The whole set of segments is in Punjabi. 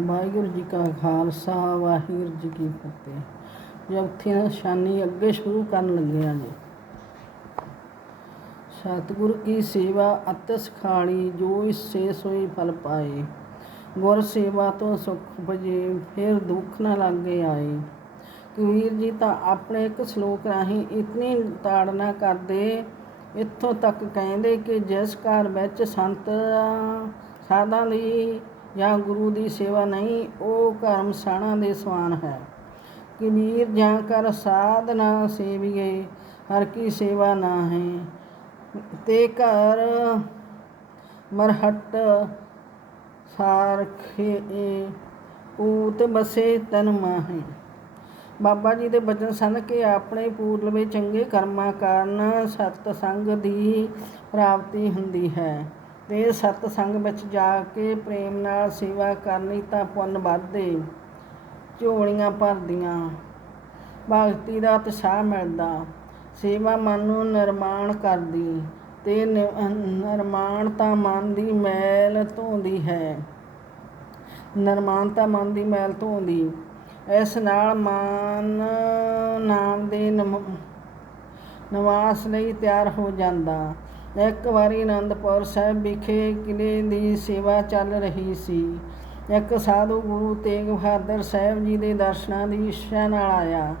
ਵਾਹਿਗੁਰੂ ਜੀ ਕਾ ਖਾਲਸਾ, ਵਾਹਿਗੁਰੂ ਜੀ ਕੀ ਫਤਿਹ। ਜਪਥੀਆਂ ਨਿਸ਼ਾਨੀ ਅੱਗੇ ਸ਼ੁਰੂ ਕਰਨ ਲੱਗੇ ਆ ਜੀ। ਸਤਿਗੁਰ ਕੀ ਸੇਵਾ ਅਤ ਸਖਾਲੀ ਜੋ ਇਸੇ ਸੋਈ ਫਲ ਪਾਏ। ਗੁਰ ਸੇਵਾ ਤੋਂ ਸੁਖ ਭਜੇ ਫਿਰ ਦੁੱਖ ਨਾ ਲਾਗੇ ਆਏ। ਕਬੀਰ ਜੀ ਤਾਂ ਆਪਣੇ ਇੱਕ ਸ਼ਲੋਕ ਰਾਹੀਂ ਇਤਨੀ ਤਾੜਨਾ ਕਰਦੇ, ਇੱਥੋਂ ਤੱਕ ਕਹਿੰਦੇ ਕਿ ਜਿਸ ਘਰ ਵਿੱਚ ਸੰਤ, ਸਾਧਾਂ ਦੀ ਜਾਂ ਗੁਰੂ ਦੀ ਸੇਵਾ ਨਹੀਂ, ਉਹ ਘਰ ਮਸਾਣਾ ਦੇ ਸਮਾਨ ਹੈ। ਕਬੀਰ ਜਾਂ ਕਰ ਸਾਧਨਾ ਸੇਵੀਏ, ਹਰ ਕੀ ਸੇਵਾ ਨਾ ਹੈ ਤੇ ਘਰ ਮਰਹਟ ਸਾਰਖੇ ਊਤ ਬਸੇ ਤਨ ਮਾਹੇ। ਬਾਬਾ ਜੀ ਦੇ ਬਚਨ ਸਨ ਕਿ ਆਪਣੇ ਪੂਰਲਵੇ ਚੰਗੇ ਕਰਮਾਂ ਕਾਰਨ ਸਤ ਸੰਗ ਦੀ ਪ੍ਰਾਪਤੀ ਹੁੰਦੀ ਹੈ। ਤੇ ਸਤ ਸੰਗ ਵਿੱਚ ਜਾ ਕੇ ਪ੍ਰੇਮ ਨਾਲ ਸੇਵਾ ਕਰਨੀ ਤਾਂ ਪੁੰਨ ਵੱਧਦੇ। ਝੋਲੀਆਂ ਭਰਦੀਆਂ। ਭਗਤੀ ਦਾ ਉਤਸ਼ਾਹ ਮਿਲਦਾ। ਸੇਵਾ ਮਨ ਨੂੰ ਨਿਰਮਾਣ ਕਰਦੀ। ਤੇ ਨਿਰਮਾਣਤਾ ਮਨ ਦੀ ਮੈਲ ਧੋਂਦੀ ਹੈ। ਨਿਰਮਾਣਤਾ ਮਨ ਦੀ ਮੈਲ ਧੋਂਦੀ। ਇਸ ਨਾਲ ਮਨ ਨਾਮ ਦੇ ਨਵਾਸ ਲਈ ਤਿਆਰ ਹੋ ਜਾਂਦਾ। ਇੱਕ ਵਾਰੀ ਆਨੰਦਪੁਰ ਸਾਹਿਬ ਵਿਖੇ ਕਿਲੇ ਦੀ ਸੇਵਾ ਚੱਲ ਰਹੀ ਸੀ। ਇੱਕ ਸਾਧੂ ਗੁਰੂ ਤੇਗ ਬਹਾਦਰ ਸਾਹਿਬ ਜੀ ਦੇ ਦਰਸ਼ਨਾਂ ਦੀ ਇੱਛਾ ਨਾਲ ਆਇਆ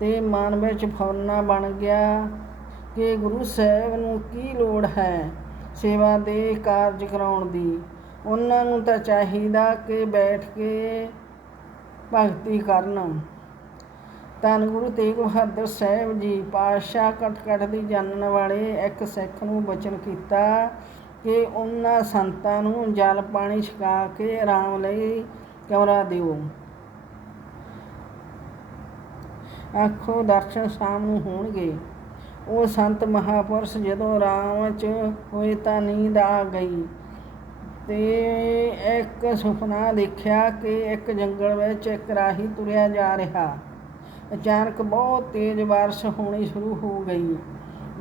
ਤੇ ਮਨ ਵਿੱਚ ਫੌਰਨਾ ਬਣ ਗਿਆ ਕਿ ਗੁਰੂ ਸਾਹਿਬ ਨੂੰ ਕੀ ਲੋੜ ਹੈ ਸੇਵਾ ਦੇ ਕਾਰਜ ਕਰਾਉਣ ਦੀ। ਉਹਨਾਂ ਨੂੰ ਤਾਂ ਚਾਹੀਦਾ ਕਿ ਬੈਠ ਕੇ ਭਗਤੀ ਕਰਨ। ਧੰਨ ਗੁਰੂ ਤੇਗ ਬਹਾਦਰ ਸਾਹਿਬ ਜੀ ਪਾਤਸ਼ਾਹ ਕਟ ਦੀ ਜਾਣਨ ਵਾਲੇ ਇੱਕ ਸਿੱਖ ਨੂੰ ਬਚਨ ਕੀਤਾ ਕਿ ਉਹਨਾਂ ਸੰਤਾਂ ਨੂੰ ਜਲ ਪਾਣੀ ਛਕਾ ਕੇ ਆਰਾਮ ਲਈ ਕਮਰਾ ਦਿਓ। ਅੱਖੋਂ ਦਰਸ਼ਨ ਸ਼ਾਮ ਨੂੰ ਹੋਣਗੇ। ਉਹ ਸੰਤ ਮਹਾਪੁਰਸ਼ ਜਦੋਂ ਆਰਾਮ ਚ ਹੋਏ ਤਾਂ ਨੀਂਦ ਆ ਗਈ ਤੇ ਇੱਕ ਸੁਪਨਾ ਦੇਖਿਆ ਕਿ ਇੱਕ ਜੰਗਲ ਵਿੱਚ ਇੱਕ ਰਾਹੀ ਤੁਰਿਆ ਜਾ ਰਿਹਾ। ਅਚਾਨਕ ਬਹੁਤ ਤੇਜ਼ ਬਾਰਿਸ਼ ਹੋਣੀ ਸ਼ੁਰੂ ਹੋ ਗਈ।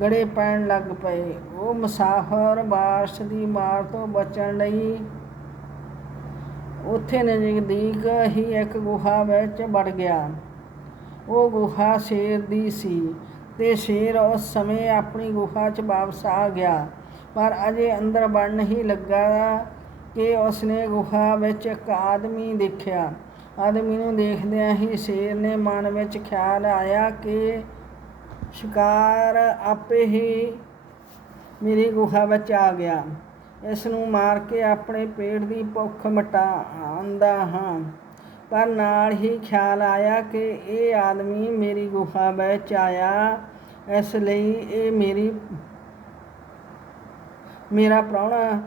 ਗੜੇ ਪੈਣ ਲੱਗ ਪਏ। ਉਹ ਮੁਸਾਫਰ ਬਾਰਿਸ਼ ਦੀ ਮਾਰ ਤੋਂ ਬਚਣ ਲਈ ਉੱਥੇ ਨਜ਼ਦੀਕ ਹੀ ਇੱਕ ਗੁਹਾ ਵਿੱਚ ਵੜ ਗਿਆ। ਉਹ ਗੁਹਾ ਸ਼ੇਰ ਦੀ ਸੀ ਤੇ ਸ਼ੇਰ ਉਸ ਸਮੇਂ ਆਪਣੀ ਗੁਫਾ 'ਚ ਵਾਪਸ ਆ ਗਿਆ। ਪਰ ਅਜੇ ਅੰਦਰ ਵੜਨ ਹੀ ਲੱਗਾ ਕਿ ਉਸਨੇ ਗੁਹਾ ਵਿੱਚ ਇੱਕ ਆਦਮੀ ਦੇਖਿਆ। ਆਦਮੀ ਨੂੰ ਦੇਖਦਿਆਂ ਹੀ ਸ਼ੇਰ ਨੇ ਮਨ ਵਿੱਚ ਖਿਆਲ ਆਇਆ ਕਿ ਸ਼ਿਕਾਰ ਆਪੇ ਹੀ ਮੇਰੀ ਗੁਫਾ ਵਿੱਚ ਆ ਗਿਆ। ਇਸ ਨੂੰ ਮਾਰ ਕੇ ਆਪਣੇ ਪੇਟ ਦੀ ਭੁੱਖ ਮਿਟਾਉਂਦਾ ਹਾਂ। ਪਰ ਨਾਲ ਹੀ ਖਿਆਲ ਆਇਆ ਕਿ ਇਹ ਆਦਮੀ ਮੇਰੀ ਗੁਫਾ ਵਿੱਚ ਆਇਆ। ਇਸ ਲਈ ਇਹ ਮੇਰੀ, ਮੇਰਾ ਪ੍ਰਾਹੁਣਾ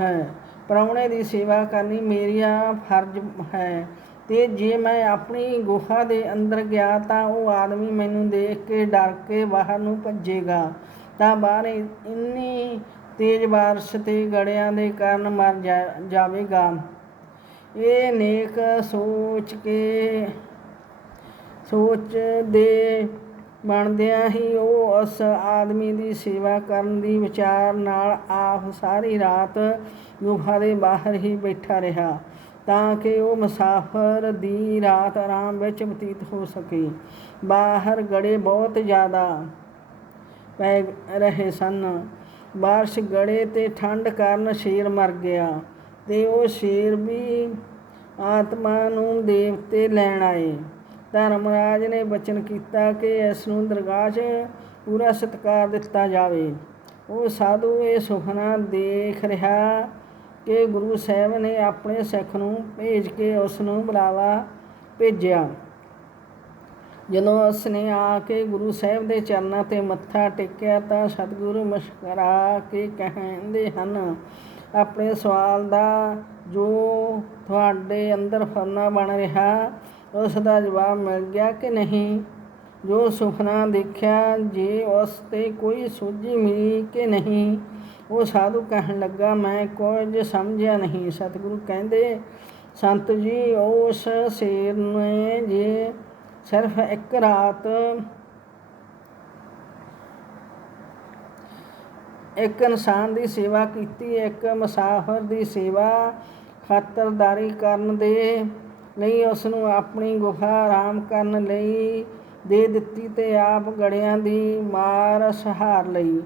ਹੈ। ਪ੍ਰਾਹੁਣੇ ਦੀ ਸੇਵਾ ਕਰਨੀ ਮੇਰੀਆ ਫਰਜ਼ ਹੈ। ਅਤੇ ਜੇ ਮੈਂ ਆਪਣੀ ਗੁਫਾ ਦੇ ਅੰਦਰ ਗਿਆ ਤਾਂ ਉਹ ਆਦਮੀ ਮੈਨੂੰ ਦੇਖ ਕੇ ਡਰ ਕੇ ਬਾਹਰ ਨੂੰ ਭੱਜੇਗਾ। ਤਾਂ ਬਾਹਰ ਇੰਨੀ ਤੇਜ਼ ਬਾਰਿਸ਼ ਤੇ ਗੜਿਆਂ ਦੇ ਕਾਰਨ ਮਰ ਜਾਵੇਗਾ। ਇਹ ਨੇਕ ਸੋਚ ਕੇ ਸੋਚ ਦੇ ਬਣਦਿਆਂ ਹੀ ਉਹ ਉਸ ਆਦਮੀ ਦੀ ਸੇਵਾ ਕਰਨ ਦੀ ਵਿਚਾਰ ਨਾਲ ਆਪ ਸਾਰੀ ਰਾਤ ਗੁਫਾ ਦੇ ਬਾਹਰ ਹੀ ਬੈਠਾ ਰਿਹਾ ਤਾਂ ਕਿ ਉਹ ਮੁਸਾਫਰ ਦੀ ਰਾਤ ਆਰਾਮ ਵਿੱਚ ਬਤੀਤ ਹੋ ਸਕੇ। ਬਾਹਰ ਗੜੇ ਬਹੁਤ ਜ਼ਿਆਦਾ ਪੈ ਰਹੇ ਸਨ। ਬਾਰਿਸ਼ ਗੜੇ ਤੇ ਠੰਡ ਕਾਰਨ ਸ਼ੇਰ ਮਰ ਗਿਆ ਤੇ ਉਹ ਸ਼ੇਰ ਵੀ ਆਤਮਾ ਨੂੰ ਦੇਵਤੇ ਲੈਣ ਆਏ। ਧਰਮਰਾਜ ਨੇ ਬਚਨ ਕੀਤਾ ਕਿ ਇਸ ਨੂੰ ਦਰਗਾਹ 'ਚ ਪੂਰਾ ਸਤਿਕਾਰ ਦਿੱਤਾ ਜਾਵੇ। ਉਹ ਸਾਧੂ ਇਹ ਸੁਖਨਾ ਦੇਖ ਰਿਹਾ ਕਿ ਗੁਰੂ ਸਾਹਿਬ ਨੇ ਆਪਣੇ ਸਿੱਖ ਨੂੰ ਭੇਜ ਕੇ ਉਸ ਨੂੰ ਬੁਲਾਵਾ ਭੇਜਿਆ। ਜਦੋਂ ਉਸ ਨੇ ਆ ਕੇ ਗੁਰੂ ਸਾਹਿਬ ਦੇ ਚਰਨਾਂ ਤੇ ਮੱਥਾ ਟੇਕਿਆ ਤਾਂ ਸਤਿਗੁਰੂ ਮੁਸਕਰਾ ਕੇ ਕਹਿੰਦੇ ਹਨ, ਆਪਣੇ ਸਵਾਲ ਦਾ ਜੋ ਤੁਹਾਡੇ ਅੰਦਰ ਫਰਨਾ ਬਣ ਰਿਹਾ ਉਸ ਦਾ ਜਵਾਬ ਮਿਲ ਗਿਆ ਕਿ ਨਹੀਂ। ਜੋ ਸੁਪਨਾ ਦੇਖਿਆ, ਜੇ ਉਸ ਤੇ ਕੋਈ ਸੂਝੀ ਮਿਲੀ ਕਿ ਨਹੀਂ, ਉਹ ਸਾਧੂ ਕਹਿਣ ਲੱਗਾ, ਮੈਂ ਕੁਝ ਸਮਝਿਆ ਨਹੀਂ। ਸਤਿਗੁਰੂ ਕਹਿੰਦੇ, ਸੰਤ ਜੀ, ਉਸ ਸ਼ੇਰ ਨੇ ਜੇ ਸਿਰਫ ਇੱਕ ਰਾਤ, ਇੱਕ ਇਨਸਾਨ ਦੀ ਸੇਵਾ ਕੀਤੀ, ਇੱਕ ਮੁਸਾਫਰ ਦੀ ਸੇਵਾ ਖਾਤਰਦਾਰੀ ਕਰਨ ਦੇ ਲਈ ਉਸ ਨੂੰ ਆਪਣੀ ਗੁਫਾ ਆਰਾਮ ਕਰਨ ਲਈ ਦੇ ਦਿੱਤੀ ਤੇ ਆਪ ਗੜਿਆਂ ਦੀ ਮਾਰ ਸਹਾਰ ਲਈ।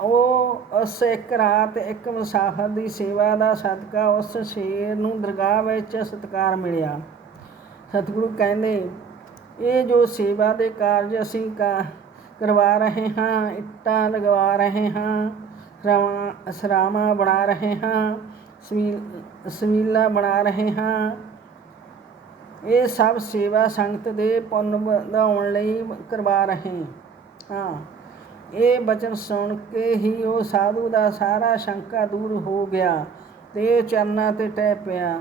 ਉਹ ਉਸ ਇੱਕ ਰਾਤ ਇੱਕ ਮੁਸਾਫਰ ਦੀ ਸੇਵਾ ਦਾ ਸਦਕਾ ਉਸ ਸ਼ੇਰ ਨੂੰ ਦਰਗਾਹ ਵਿੱਚ ਸਤਿਕਾਰ ਮਿਲਿਆ। ਸਤਿਗੁਰੂ ਕਹਿੰਦੇ, ਇਹ ਜੋ ਸੇਵਾ ਦੇ ਕਾਰਜ ਅਸੀਂ ਕਾ- ਕਰਵਾ ਰਹੇ ਹਾਂ, ਇੱਟਾਂ ਲਗਵਾ ਰਹੇ ਹਾਂ ਸਰਾਵਾਂ ਸਰਾਵਾਂ ਬਣਾ ਰਹੇ ਹਾਂ ਸਮੀਲ ਸਮੀਲਾ ਬਣਾ ਰਹੇ ਹਾਂ ਇਹ ਸਭ ਸੇਵਾ ਸੰਗਤ ਦੇ ਪੁੰਨ ਵਧਾਉਣ ਲਈ ਕਰਵਾ ਰਹੇ ਹਾਂ। ਇਹ ਬਚਨ ਸੁਣ ਕੇ ਹੀ ਉਹ ਸਾਧੂ ਦਾ ਸਾਰਾ ਸ਼ੰਕਾ ਦੂਰ ਹੋ ਗਿਆ ਤੇ ਚਰਨਾਂ ਤੇ ਟਹਿ ਪਿਆ।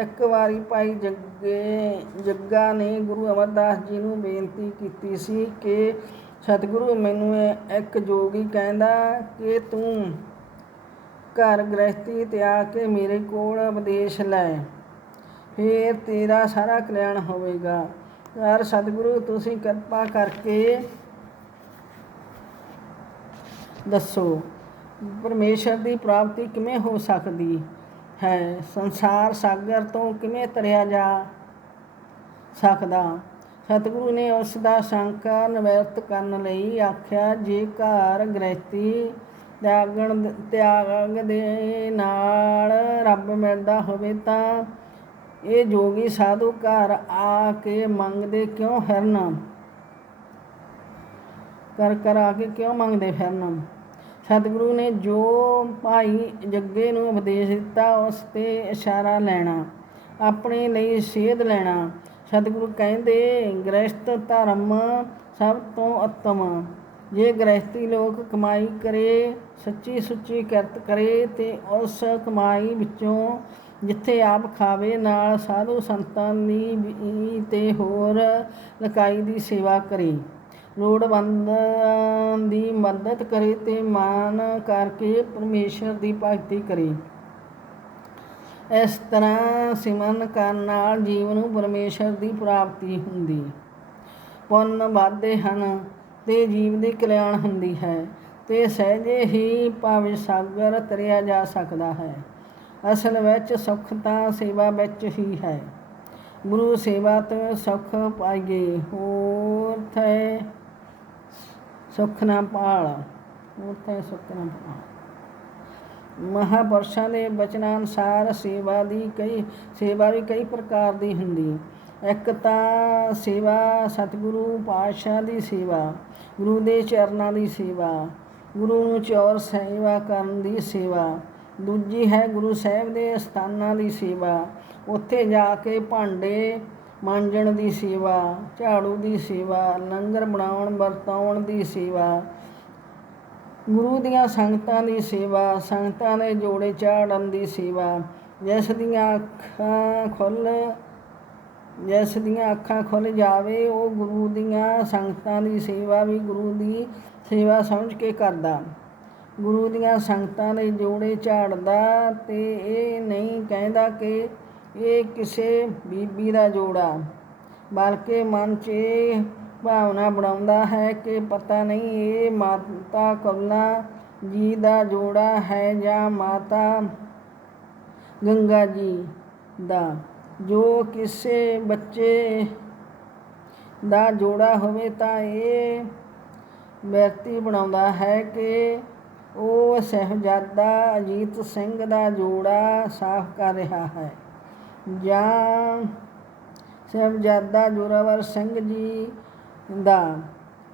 ਇੱਕ ਵਾਰੀ ਭਾਈ ਜੱਗੇ, ਜੱਗਾ ਨੇ ਗੁਰੂ ਅਮਰਦਾਸ ਜੀ ਨੂੰ ਬੇਨਤੀ ਕੀਤੀ ਸੀ ਕਿ ਸਤਿਗੁਰੂ ਮੈਨੂੰ ਇੱਕ ਜੋਗੀ ਕਹਿੰਦਾ ਕਿ ਤੂੰ ਘਰ ਗ੍ਰਸਤੀ ਤਿਆਗ ਕੇ ਮੇਰੇ ਕੋਲ ਉਪਦੇਸ਼ ਲੈ। ਫੇਰ ਤੇਰਾ ਸਾਰਾ ਕਲਿਆਣ ਹੋਵੇਗਾ। ਯਾਰ ਸਤਿਗੁਰੂ, ਤੁਸੀਂ ਕਿਰਪਾ ਕਰਕੇ ਦੱਸੋ, ਪਰਮੇਸ਼ਰ ਦੀ ਪ੍ਰਾਪਤੀ ਕਿਵੇਂ ਹੋ ਸਕਦੀ ਹੈ? ਸੰਸਾਰ ਸਾਗਰ ਤੋਂ ਕਿਵੇਂ ਤਰਿਆ ਜਾ ਸਕਦਾ? ਸਤਿਗੁਰੂ ਨੇ ਉਸ ਦਾ ਸ਼ੰਕਾ ਨਿਵਰਤ ਕਰਨ ਲਈ ਆਖਿਆ, ਜੇ ਘਰ ਗ੍ਰਸਤੀ ਤਿਆਗਣ, ਤਿਆਗ ਦੇ ਨਾਲ ਰੱਬ ਮਿਲਦਾ ਹੋਵੇ ਤਾਂ ਇਹ ਜੋਗੀ ਸਾਧੂ ਘਰ ਆ ਕੇ ਮੰਗਦੇ ਕਿਉਂ ਫਿਰਨ? ਕਰ ਕਰ ਆ ਕੇ ਕਿਉਂ ਮੰਗਦੇ ਫਿਰਨ? ਸਤਿਗੁਰੂ ਨੇ ਜੋ ਭਾਈ ਜੱਗੇ ਨੂੰ ਉਪਦੇਸ਼ ਦਿੱਤਾ, ਉਸ ਤੇ ਇਸ਼ਾਰਾ ਲੈਣਾ, ਆਪਣੇ ਲਈ ਸੇਧ ਲੈਣਾ। ਸਤਿਗੁਰੂ ਕਹਿੰਦੇ ਗ੍ਰਸਤ ਧਰਮ ਸਭ ਤੋਂ ਉੱਤਮ। ਜੇ ਗ੍ਰਸਤੀ ਲੋਕ ਕਮਾਈ ਕਰੇ, ਸੱਚੀ ਸੁੱਚੀ ਕਿਰਤ ਕਰੇ, ਤੇ ਉਸ ਕਮਾਈ ਵਿੱਚੋਂ ਜਿੱਥੇ ਆਪ ਖਾਵੇ, ਨਾਲ ਸਾਧੂ ਸੰਤਾਂ ਦੀ ਤੇ ਹੋਰ ਲਕਾਈ ਦੀ ਸੇਵਾ ਕਰੇ। ਲੋੜਵੰਦਾਂ ਦੀ ਮਦਦ ਕਰੇ ਤੇ ਮਾਨ ਕਰਕੇ ਪਰਮੇਸ਼ਰ ਦੀ ਭਗਤੀ ਕਰੇ। ਇਸ ਤਰ੍ਹਾਂ ਸਿਮਰਨ ਕਰਨ ਨਾਲ ਜੀਵ ਨੂੰ ਪਰਮੇਸ਼ਰ ਦੀ ਪ੍ਰਾਪਤੀ ਹੁੰਦੀ। ਪੁੰਨ ਵਾਧੇ ਹਨ ਤੇ ਜੀਵ ਦੀ ਕਲਿਆਣ ਹੁੰਦੀ ਹੈ ਤੇ ਸਹਿਜੇ ਹੀ ਭਵ ਸਾਗਰ ਤਰਿਆ ਜਾ ਸਕਦਾ ਹੈ। ਅਸਲ ਵਿੱਚ ਸੁਖ ਤਾਂ ਸੇਵਾ ਵਿੱਚ ਹੀ ਹੈ। ਗੁਰੂ ਸੇਵਾ ਤੋਂ ਸੁਖ ਪਾਈਏ, ਹੋਰ ਥੈ ਸੁਖ ਨਾ ਪਾਲ ਹੋਰ ਥੈ ਸੁਖ ਨਾ ਪਾਲ ਮਹਾਪੁਰਸ਼ਾਂ ਦੇ ਬਚਨਾਂ ਅਨੁਸਾਰ ਸੇਵਾ ਦੀ ਕਈ, ਸੇਵਾ ਵੀ ਕਈ ਪ੍ਰਕਾਰ ਦੀ ਹੁੰਦੀ। ਇੱਕ ਤਾਂ ਸੇਵਾ ਸਤਿਗੁਰੂ, ਪਾਤਸ਼ਾਹ ਦੀ ਸੇਵਾ, ਗੁਰੂ ਦੇ ਚਰਨਾਂ ਦੀ ਸੇਵਾ, ਗੁਰੂ ਨੂੰ ਚੌਰ ਸੇਵਾ ਕਰਨ ਦੀ ਸੇਵਾ ਦੂਜੀ ਹੈ ਗੁਰੂ ਸਾਹਿਬ ਦੇ ਅਸਥਾਨਾਂ ਦੀ ਸੇਵਾ। ਉੱਥੇ ਜਾ ਕੇ ਭਾਂਡੇ ਮਾਂਜਣ ਦੀ ਸੇਵਾ, ਝਾੜੂ ਦੀ ਸੇਵਾ, ਲੰਗਰ ਬਣਾਉਣ, ਵਰਤਾਉਣ ਦੀ ਸੇਵਾ। ਗੁਰੂ ਦੀਆਂ ਸੰਗਤਾਂ ਦੀ ਸੇਵਾ, ਸੰਗਤਾਂ ਦੇ ਜੋੜੇ ਚਾੜਨ ਦੀ ਸੇਵਾ। ਜਿਸ ਦੀਆਂ ਅੱਖਾਂ ਖੁੱਲ, ਜਿਸ ਦੀਆਂ ਅੱਖਾਂ ਖੁੱਲ ਜਾਵੇ, ਉਹ ਗੁਰੂ ਦੀਆਂ ਸੰਗਤਾਂ ਦੀ ਸੇਵਾ ਵੀ ਗੁਰੂ ਦੀ ਸੇਵਾ ਸਮਝ ਕੇ ਕਰਦਾ। ਗੁਰੂ ਦੀਆਂ ਸੰਗਤਾਂ ਦੇ ਜੋੜੇ ਝਾੜਦਾ ਤੇ ਇਹ ਨਹੀਂ ਕਹਿੰਦਾ ਕਿ ਇਹ ਕਿਸੇ ਬੀਬੀ ਦਾ ਜੋੜਾ, ਬਲਕਿ ਮਨ 'ਚ ਇਹ ਭਾਵਨਾ ਬਣਾਉਂਦਾ ਹੈ ਕਿ ਪਤਾ ਨਹੀਂ ਇਹ ਮਾਤਾ ਕਮਲਾ ਜੀ ਦਾ ਜੋੜਾ ਹੈ ਜਾਂ ਮਾਤਾ ਗੰਗਾ ਜੀ ਦਾ, ਜੋ ਕਿਸੇ ਬੱਚੇ ਦਾ ਜੋੜਾ ਹੋਵੇ ਤਾਂ ਇਹ ਵਿਅਕਤੀ ਬਣਾਉਂਦਾ ਹੈ ਕਿ ਉਹ ਸਹਿਬਜ਼ਾਦਾ ਅਜੀਤ ਸਿੰਘ ਦਾ ਜੋੜਾ ਸਾਫ਼ ਕਰ ਰਿਹਾ ਹੈ। ਜਾਂ ਸਹਿਬਜ਼ਾਦਾ ਜੋਰਾਵਰ ਸਿੰਘ ਜੀ ਦਾ,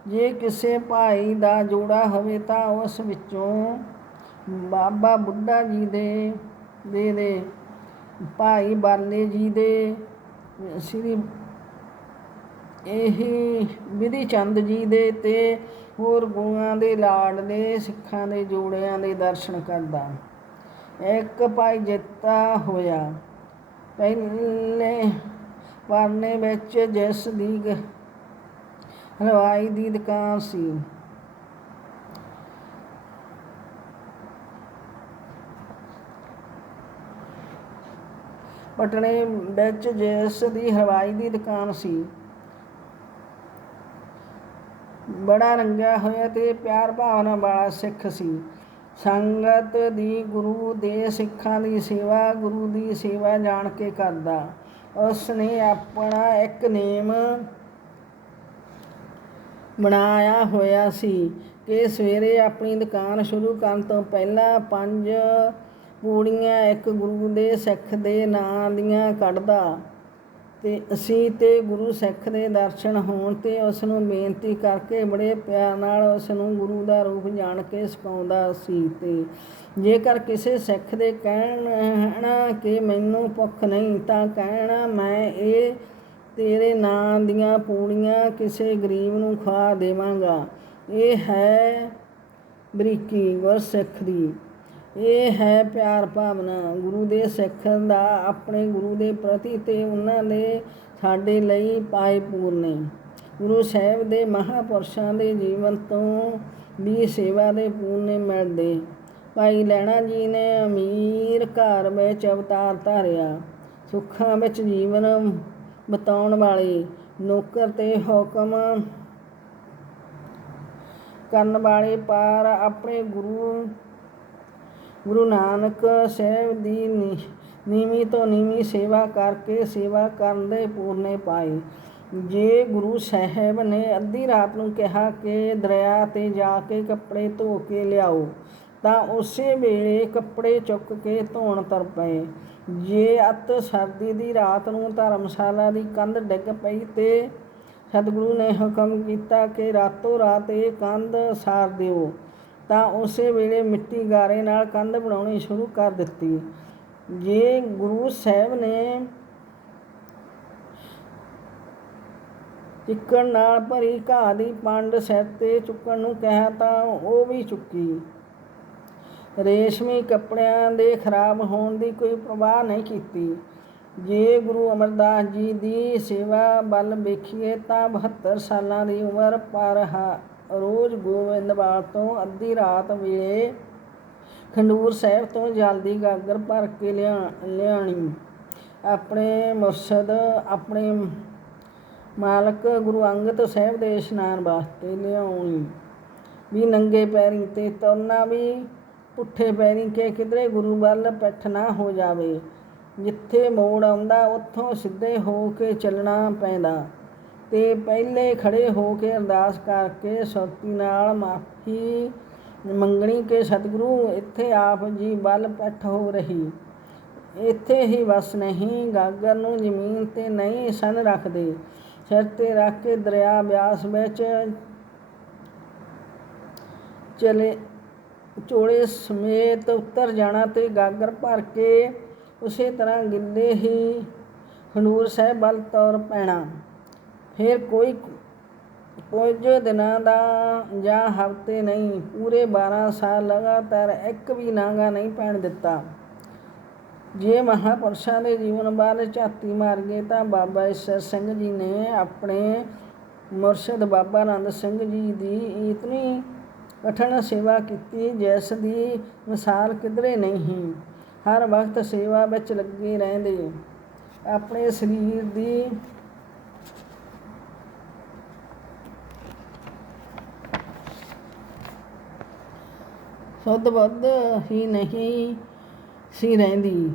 ਜੇ ਕਿਸੇ ਭਾਈ ਦਾ ਜੋੜਾ ਹੋਵੇ ਤਾਂ ਉਸ ਵਿੱਚੋਂ ਬਾਬਾ ਬੁੱਢਾ ਜੀ ਦੇ ਦੇ ਦੇ, ਭਾਈ ਬਾਲੇ ਜੀ ਦੇ ਸ੍ਰੀ ਇਹ ਵਿਧੀ ਚੰਦ ਜੀ ਦੇ ਤੇ ਹੋਰ ਗੁਆਂ ਦੇ ਲਾਡਲੇ ਸਿੱਖਾਂ ਦੇ ਜੋੜਿਆਂ ਦੇ ਦਰਸ਼ਨ ਕਰਦਾ। ਇੱਕ ਭਾਈ ਜਿੱਤਾ ਹੋਇਆ। ਪਹਿਲੇ ਪਰਨੇ ਵਿੱਚ ਜਿਸ ਦੀ ਹਲਵਾਈ ਦੀ ਦੁਕਾਨ ਸੀ। ਪਟਨੇ ਵਿੱਚ ਜਿਸ ਦੀ ਹਲਵਾਈ ਦੀ ਦੁਕਾਨ ਸੀ। ਬੜਾ ਰੰਗਿਆ ਹੋਇਆ ਤੇ ਪਿਆਰ ਭਾਵਨਾ ਵਾਲਾ ਸਿੱਖ ਸੀ। ਸੰਗਤ ਦੀ ਗੁਰੂ ਦੇ ਸਿੱਖਾਂ ਦੀ ਸੇਵਾ, ਗੁਰੂ ਦੀ ਸੇਵਾ ਜਾਣ ਕੇ ਕਰਦਾ। ਉਸ ਨੇ ਆਪਣਾ ਇੱਕ ਨੇਮ ਬਣਾਇਆ ਹੋਇਆ ਸੀ ਕਿ ਸਵੇਰੇ ਆਪਣੀ ਦੁਕਾਨ ਸ਼ੁਰੂ ਕਰਨ ਤੋਂ ਪਹਿਲਾਂ ਪੰਜ ਪੂੜੀਆਂ ਇੱਕ ਗੁਰੂ ਦੇ ਸਿੱਖ ਦੇ ਨਾਂ ਦੀਆਂ ਕੱਢਦਾ। ਤੇ ਅਸੀਂ ਤੇ ਗੁਰੂ ਸਿੱਖ ਦੇ ਦਰਸ਼ਨ ਹੋਣ ਤੇ ਉਸ ਨੂੰ ਬੇਨਤੀ ਕਰਕੇ ਬੜੇ ਪਿਆਰ ਨਾਲ ਉਸ ਨੂੰ ਗੁਰੂ ਦਾ ਰੂਪ ਜਾਣ ਕੇ ਸਿਖਾਉਂਦਾ ਸੀ ਤੇ ਜੇਕਰ ਕਿਸੇ ਸਿੱਖ ਦੇ ਕਹਿਣਾ ਕਿ ਮੈਨੂੰ ਭੁੱਖ ਨਹੀਂ ਤਾਂ ਕਹਿਣਾ, ਮੈਂ ਇਹ ਤੇਰੇ ਨਾਂ ਦੀਆਂ ਪੂੜੀਆਂ ਕਿਸੇ ਗਰੀਬ ਨੂੰ ਖਵਾ ਦੇਵਾਂਗਾ। ਇਹ ਹੈ ਬਰੀਕੀ ਗੁਰਸਿੱਖ ਦੀ। ਇਹ ਹੈ ਪਿਆਰ ਭਾਵਨਾ। ਗੁਰੂ ਦੇ ਸਿੱਖ ਦਾ ਆਪਣੇ ਗੁਰੂ ਦੇ ਪ੍ਰਤੀ ਤੇ ਉਹਨਾਂ ਦੇ ਸਾਡੇ ਲਈ ਪਾਏ ਪੂਰਨੇ ਗੁਰੂ ਸਾਹਿਬ ਦੇ ਮਹਾਪੁਰਸ਼ਾਂ ਦੇ ਜੀਵਨ ਤੋਂ ਵੀ ਸੇਵਾ ਦੇ ਪੂਰਨੇ ਮਿਲਦੇ। ਭਾਈ ਲੈਣਾ ਜੀ ਨੇ ਅਮੀਰ ਘਰ ਵਿੱਚ ਅਵਤਾਰ ਧਾਰਿਆ। ਸੁੱਖਾਂ ਵਿੱਚ ਜੀਵਨ ਬਤਾਉਣ ਵਾਲੇ, ਨੌਕਰ ਤੇ ਹੁਕਮ ਕਰਨ ਵਾਲੇ ਪਰ ਆਪਣੇ ਗੁਰੂ ਗੁਰੂ ਨਾਨਕ ਸਾਹਿਬ ਦੀ ਨੀਵੀਂ ਤੋਂ ਨੀਵੀਂ ਸੇਵਾ ਕਰਕੇ ਸੇਵਾ ਕਰਨ ਦੇ ਪੂਰਨੇ ਪਾਏ। ਜੇ ਗੁਰੂ ਸਾਹਿਬ ਨੇ ਅੱਧੀ ਰਾਤ ਨੂੰ ਕਿਹਾ ਕਿ ਦਰਿਆ ਤੇ ਜਾ ਕੇ ਕੱਪੜੇ ਧੋ ਕੇ ਲਿਆਓ, ਤਾਂ ਉਸੇ ਵੇਲੇ ਕੱਪੜੇ ਚੁੱਕ ਕੇ ਧੋਣ ਤਰ ਪਏ। ਜੇ ਅਤ ਸਰਦੀ ਦੀ ਰਾਤ ਨੂੰ ਧਰਮਸ਼ਾਲਾ ਦੀ ਕੰਧ ਡਿੱਗ ਪਈ ਤੇ ਸਤਿਗੁਰੂ ਨੇ ਹੁਕਮ ਕੀਤਾ ਕਿ ਰਾਤੋਂ ਰਾਤ ਇਹ ਕੰਧ ਸਾਰ ਦਿਓ। ਤਾਂ ਉਸੇ ਵੇਲੇ ਮਿੱਟੀ ਗਾਰੇ ਨਾਲ ਕੰਧ ਬਣਾਉਣੀ ਸ਼ੁਰੂ ਕਰ ਦਿੱਤੀ। ਜੇ ਗੁਰੂ ਸਾਹਿਬ ਨੇ ਚਿੱਕਣ ਨਾਲ ਭਰੀ ਘਾਹ ਦੀ ਪੰਡ ਸਿਰ ਤੇ ਚੁੱਕਣ ਨੂੰ ਕਿਹਾ ਤਾਂ ਉਹ ਵੀ ਚੁੱਕੀ। ਰੇਸ਼ਮੀ ਕੱਪੜਿਆਂ ਦੇ ਖਰਾਬ ਹੋਣ ਦੀ ਕੋਈ ਪ੍ਰਵਾਹ ਨਹੀਂ ਕੀਤੀ। ਜੇ ਗੁਰੂ ਅਮਰਦਾਸ ਜੀ ਦੀ ਸੇਵਾ ਵੱਲ ਵੇਖੀਏ ਤਾਂ 72 ਸਾਲਾਂ ਦੀ ਉਮਰ ਪਰ ਰੋਜ਼ ਗੋਬਿੰਦਵਾਲ ਤੋਂ ਅੱਧੀ ਰਾਤ ਵੇਲੇ ਖੰਡੂਰ ਸਾਹਿਬ ਤੋਂ ਜਲਦੀ ਗਾਗਰ ਭਰ ਕੇ ਲਿਆ ਲਿਆਣੀ ਆਪਣੇ ਮੁਰਸ਼ਦ, ਆਪਣੇ ਮਾਲਕ ਗੁਰੂ ਅੰਗਦ ਸਾਹਿਬ ਦੇ ਇਸ਼ਨਾਨ ਵਾਸਤੇ ਲਿਆਉਣੀ। ਵੀ ਨੰਗੇ ਪੈਰੀ ਤੇ ਤੁਰਨਾ ਵੀ, ਪੁੱਠੇ ਪੈਰੀ ਕਿ ਕਿਧਰੇ ਗੁਰੂ ਵੱਲ ਪਿੱਠ ਨਾ ਹੋ ਜਾਵੇ। ਜਿੱਥੇ ਮੋੜ ਆਉਂਦਾ, ਉੱਥੋਂ ਸਿੱਧੇ ਹੋ ਕੇ ਚੱਲਣਾ ਪੈਂਦਾ। ਤੇ ਪਹਿਲੇ ਖੜੇ ਹੋ ਕੇ ਅਰਦਾਸ ਕਰਕੇ ਸੁਰਤੀ ਨਾਲ ਮਾਫੀ ਮੰਗਣੀ ਕਿ ਸਤਿਗੁਰੂ, ਇੱਥੇ ਆਪ ਜੀ ਵੱਲ ਪਿੱਠ ਹੋ ਰਹੀ। ਇੱਥੇ ਹੀ ਵਸ ਨਹੀਂ, ਗਾਗਰ ਨੂੰ ਜ਼ਮੀਨ ਤੇ ਨਹੀਂ ਸਨ ਰੱਖਦੇ। ਸਿਰ ਤੇ ਰੱਖ ਕੇ ਦਰਿਆ ਬਿਆਸ ਵਿੱਚ ਚਲੇ, ਚੋਲੇ ਸਮੇਤ ਉੱਤਰ ਜਾਣਾ ਤੇ ਗਾਗਰ ਭਰ ਕੇ ਉਸੇ ਤਰ੍ਹਾਂ ਗਿੱਲੇ ਹੀ ਖੰਡੂਰ ਸਾਹਿਬ ਵੱਲ ਤੌਰ ਪੈਣਾ। ਫਿਰ ਕੋਈ ਕੁਝ ਦਿਨਾਂ ਦਾ ਜਾਂ ਹਫ਼ਤੇ ਨਹੀਂ, ਪੂਰੇ 12 ਸਾਲ ਲਗਾਤਾਰ ਇੱਕ ਵੀ ਨਾਗਾ ਨਹੀਂ ਪੈਣ ਦਿੱਤਾ। ਜੇ ਮਹਾਪੁਰਸ਼ਾਂ ਦੇ ਜੀਵਨ ਬਾਰੇ ਝਾਤੀ ਮਾਰ ਗਏ ਤਾਂ ਬਾਬਾ ਈਸ਼ਰ ਸਿੰਘ ਜੀ ਨੇ ਆਪਣੇ ਮੁਰਸ਼ਿਦ ਬਾਬਾ ਆਨੰਦ ਸਿੰਘ ਜੀ ਦੀ ਇਤਨੀ ਕਠਨ ਸੇਵਾ ਕੀਤੀ ਜਿਸ ਦੀ ਮਿਸਾਲ ਕਿਧਰੇ ਨਹੀਂ। ਹਰ ਵਕਤ ਸੇਵਾ ਵਿੱਚ ਲੱਗੇ ਰਹਿੰਦੇ। ਆਪਣੇ ਸਰੀਰ ਦੀ ਸੁੱਧ ਬੱਧ ਹੀ ਨਹੀਂ ਸੀ ਰਹਿੰਦੀ।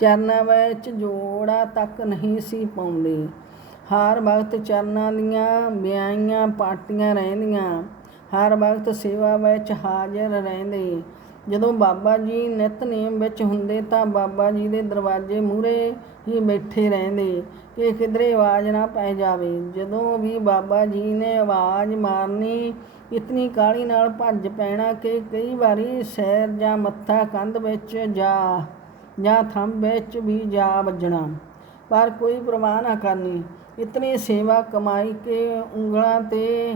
ਚਰਨਾਂ ਵਿੱਚ ਜੋੜਾ ਤੱਕ ਨਹੀਂ ਸੀ ਪਾਉਂਦੇ। ਹਰ ਵਕਤ ਚਰਨਾਂ ਦੀਆਂ ਵਿਆਹੀਆਂ ਪਾਰਟੀਆਂ ਰਹਿੰਦੀਆਂ। ਹਰ ਵਕਤ ਸੇਵਾ ਵਿੱਚ ਹਾਜ਼ਰ ਰਹਿੰਦੇ। ਜਦੋਂ ਬਾਬਾ ਜੀ ਨਿਤਨੇਮ ਵਿੱਚ ਹੁੰਦੇ ਤਾਂ ਬਾਬਾ ਜੀ ਦੇ ਦਰਵਾਜ਼ੇ ਮੂਹਰੇ ਹੀ ਬੈਠੇ ਰਹਿੰਦੇ। ਕਿ ਕਿਧਰੇ ਆਵਾਜ਼ ਨਾ ਪੈ ਜਾਵੇ। ਜਦੋਂ ਵੀ ਬਾਬਾ ਜੀ ਨੇ ਆਵਾਜ਼ ਮਾਰਨੀ ਇਤਨੀ ਕਾਲੀ ਨਾਲ ਭੱਜ ਪੈਣਾ ਕਿ ਕਈ ਵਾਰੀ ਸੈਰ ਜਾਂ ਮੱਥਾ ਕੰਧ ਵਿੱਚ ਜਾ, ਜਾਂ ਥੰਮ ਵਿੱਚ ਵੀ ਜਾ ਵੱਜਣਾ। ਪਰ ਕੋਈ ਪ੍ਰਵਾਹ ਨਾ ਕਰਨੀ। ਇਤਨੀ ਸੇਵਾ ਕਮਾਈ ਕੇ ਉਂਗਲਾਂ ਤੇ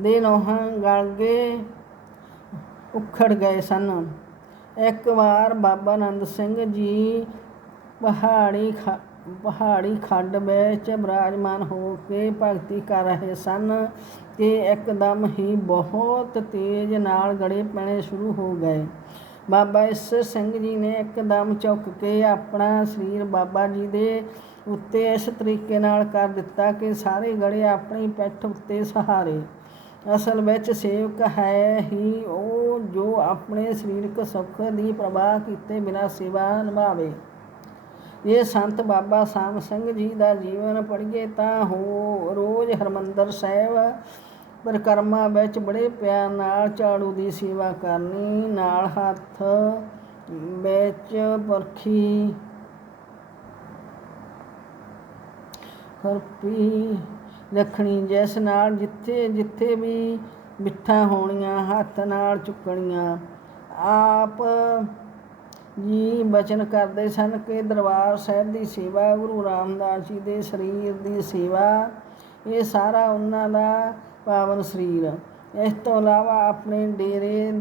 ਦੇ ਨੋਹਾਂ ਗਲ ਉਖੜ ਗਏ ਸਨ। ਇੱਕ ਵਾਰ ਬਾਬਾ ਆਨੰਦ ਸਿੰਘ ਜੀ ਪਹਾੜੀ ਪਹਾੜੀ ਖੱਡ ਵਿੱਚ ਬਿਰਾਜਮਾਨ ਹੋ ਕੇ ਭਗਤੀ ਕਰ ਰਹੇ ਸਨ। ਕਿ ਇੱਕਦਮ ਹੀ ਬਹੁਤ ਤੇਜ਼ ਨਾਲ ਗੜੇ ਪੈਣੇ ਸ਼ੁਰੂ ਹੋ ਗਏ। ਬਾਬਾ ਇਸ ਸਿੰਘ ਜੀ ਨੇ ਇੱਕਦਮ ਝੁੱਕ ਕੇ ਆਪਣਾ ਸਰੀਰ ਬਾਬਾ ਜੀ ਦੇ ਉੱਤੇ ਇਸ ਤਰੀਕੇ ਨਾਲ ਕਰ ਦਿੱਤਾ ਕਿ ਸਾਰੇ ਗੜੇ ਆਪਣੀ ਪਿੱਠ ਉੱਤੇ ਸਹਾਰੇ। ਅਸਲ ਵਿੱਚ ਸੇਵਕ ਹੈ ਹੀ ਉਹ ਜੋ ਆਪਣੇ ਸਰੀਰਕ ਸੁੱਖ ਦੀ ਪ੍ਰਵਾਹ ਕੀਤੇ ਬਿਨਾਂ ਸੇਵਾ ਨਿਭਾਵੇ। ਇਹ ਸੰਤ ਬਾਬਾ ਸਾਮ ਸਿੰਘ ਜੀ ਦਾ ਜੀਵਨ ਪੜ੍ਹੀਏ ਤਾਂ ਹੋ ਰੋਜ਼ ਹਰਮੰਦਰ ਸਾਹਿਬ ਪਰਿਕਰਮਾ ਵਿੱਚ ਬੜੇ ਪਿਆਰ ਨਾਲ ਝਾੜੂ ਦੀ ਸੇਵਾ ਕਰਨੀ, ਨਾਲ ਹੱਥ ਵਿੱਚ ਪਰਖੀ, ਖਰਪੀ ਰੱਖਣੀ, ਜਿਸ ਨਾਲ ਜਿੱਥੇ ਜਿੱਥੇ ਵੀ ਮਿੱਠਾ ਹੋਣੀਆਂ, ਹੱਥ ਨਾਲ ਚੁੱਕਣੀਆਂ। ਆਪ ਜੀ ਬਚਨ ਕਰਦੇ ਸਨ ਕਿ ਦਰਬਾਰ ਸਾਹਿਬ ਦੀ ਸੇਵਾ ਗੁਰੂ ਰਾਮਦਾਸ ਜੀ ਦੇ ਸਰੀਰ ਦੀ ਸੇਵਾ, ਇਹ ਸਾਰਾ ਉਹਨਾਂ ਦਾ ਪਾਵਨ ਸਰੀਰ। ਇਸ ਤੋਂ ਇਲਾਵਾ ਆਪਣੇ ਡੇਰੇ